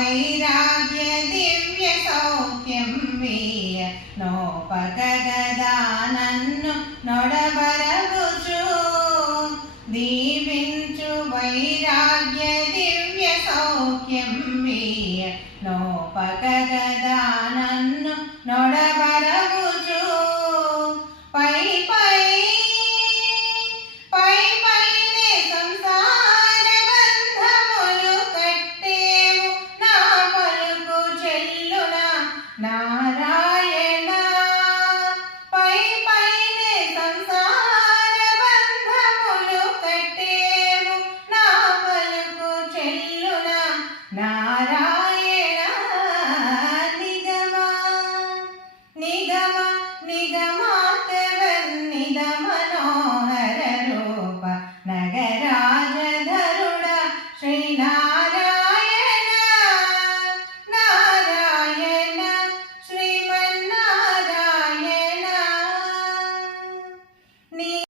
వైరాగ్య దివ్య సౌఖ్యం వీయ నోపగదా నన్ను నొడబరగుచు దీవించు వైరాగ్య దివ్య సౌఖ్యం వీయ నోపగదా నన్ను నొడబరగుచు పై పైనే సంసార బంధములు కట్టేవు నా పలుకు చెల్లున నారాయణ పైనే సంసార బంధములు కట్టేవు నా పలుకు చెల్లున నారాయణ